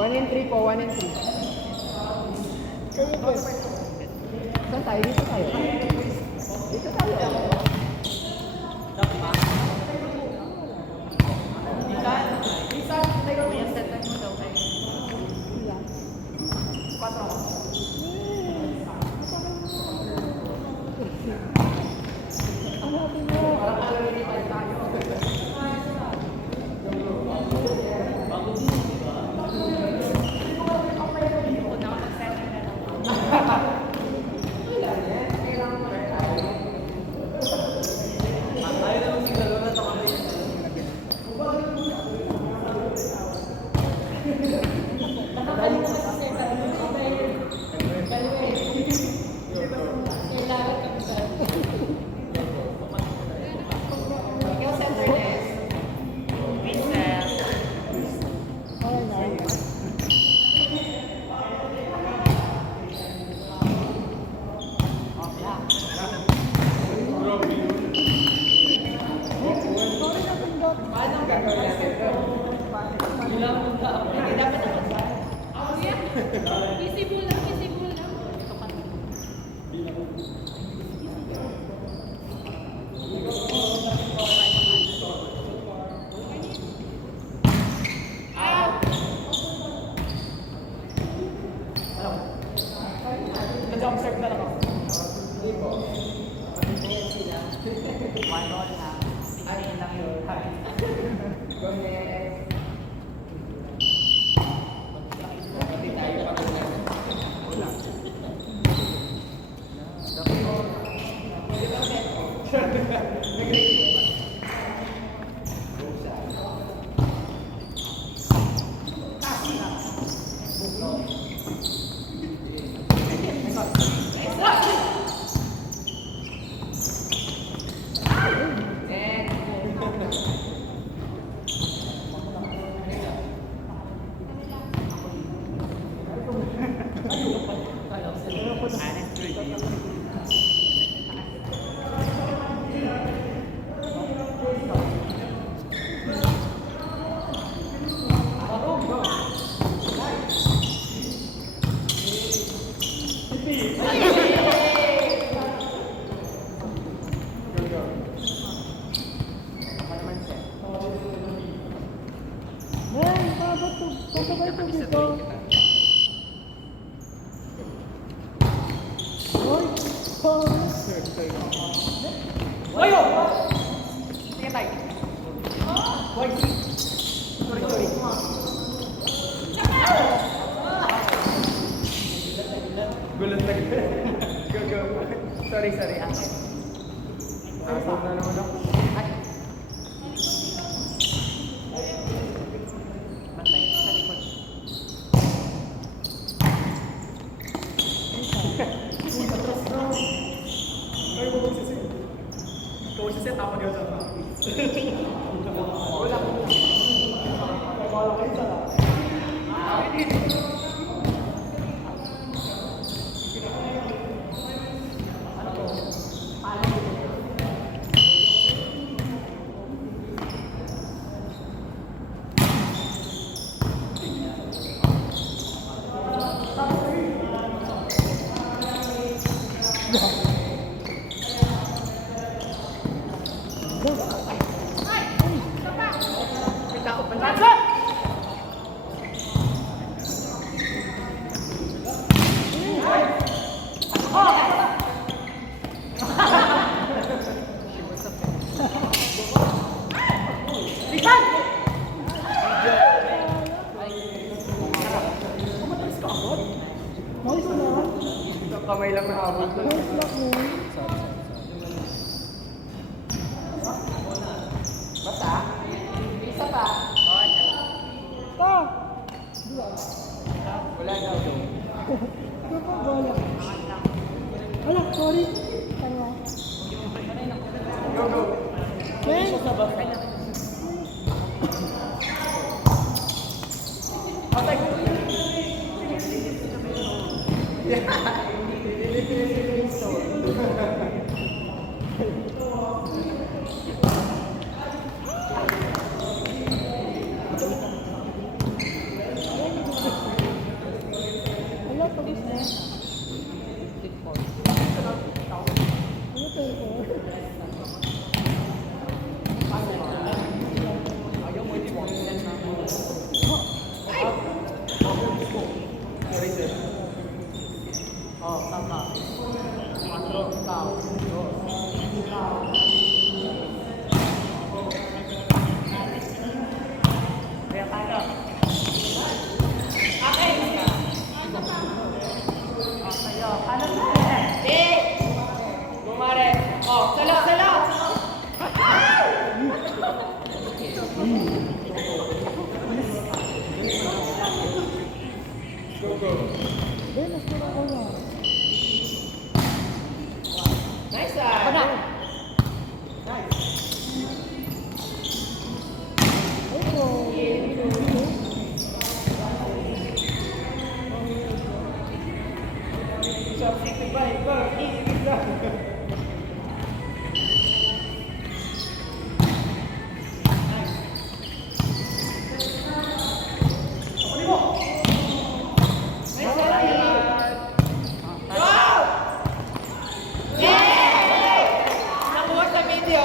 1 and 3 po, 1 and 3. Saan tayo? Dito tayo. Dito tayo. Sorry, akin. Nasaan na naman ako? Bantay sa likod. Atras na. Ay, mo magsisit. Ikaw magsisit, ako niyo dyan. Wala ko. Wala kayo sa lahat. Kamay lang na habol ko. Basta? Isa pa? Pa! Wala daw. Wala, sorry. Go, go. Mas muna ko na. Nice Ako na. Nakuha sa video.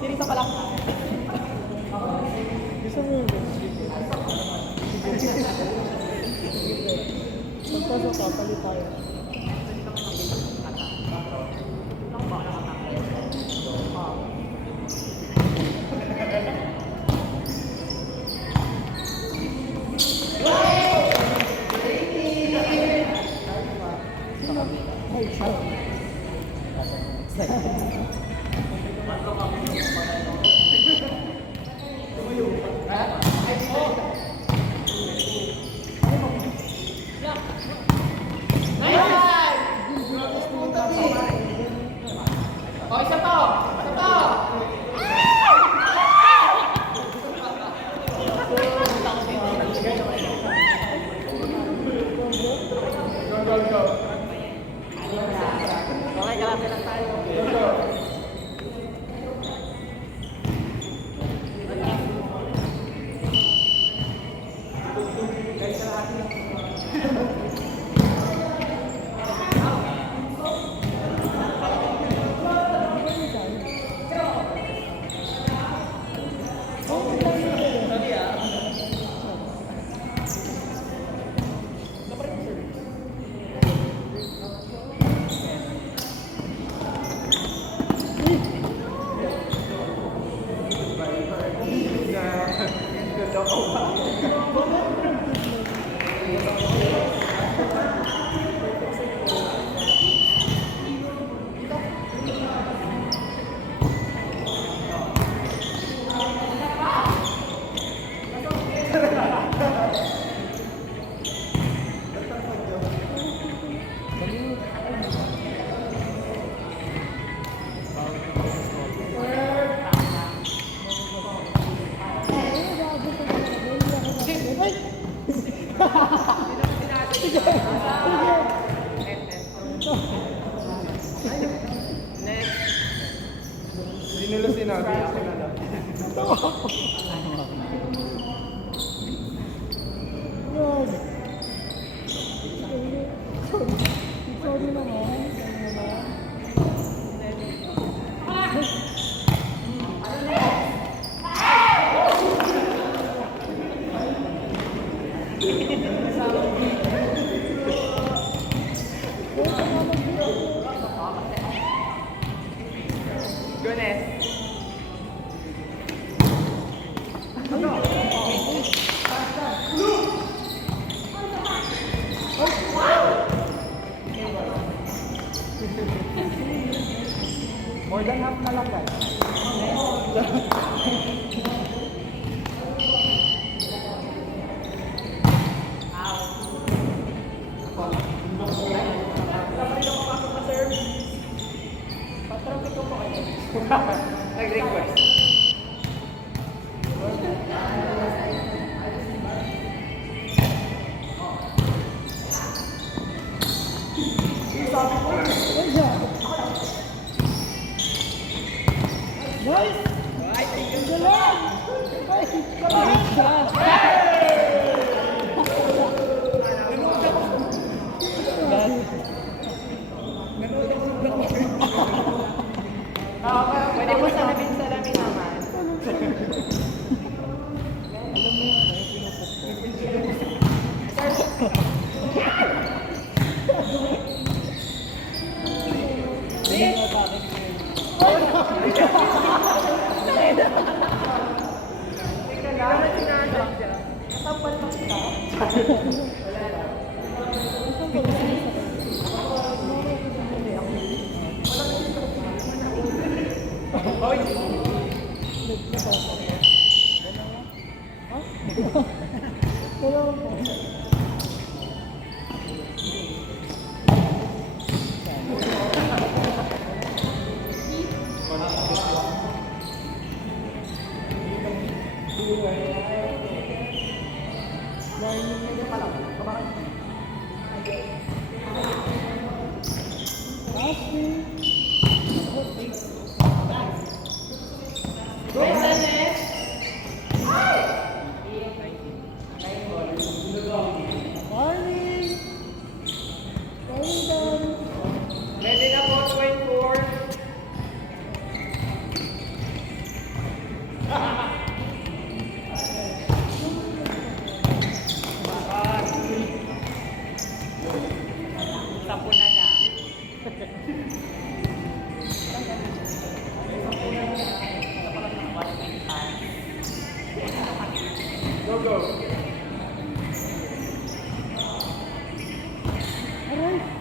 Sirisa pala. Gusto mo yun? Pagpasok ka, palit tayo. Ay, siya. Oh, isa to! Isa to! Okay, kalapit lang tayo. Hindi nila sinabi. Sorry naman. Goodness. More than half na lang guys. Nag-request. Guys! Ay, thank you. Galang! Pwede mo salamin naman. Alam mo yan, ay pinupok ko. na bakit yun. Teka lang, sinasad siya. Natapal pa kita. Ready na po, 24. Sapo na lang. Go, go. Aray!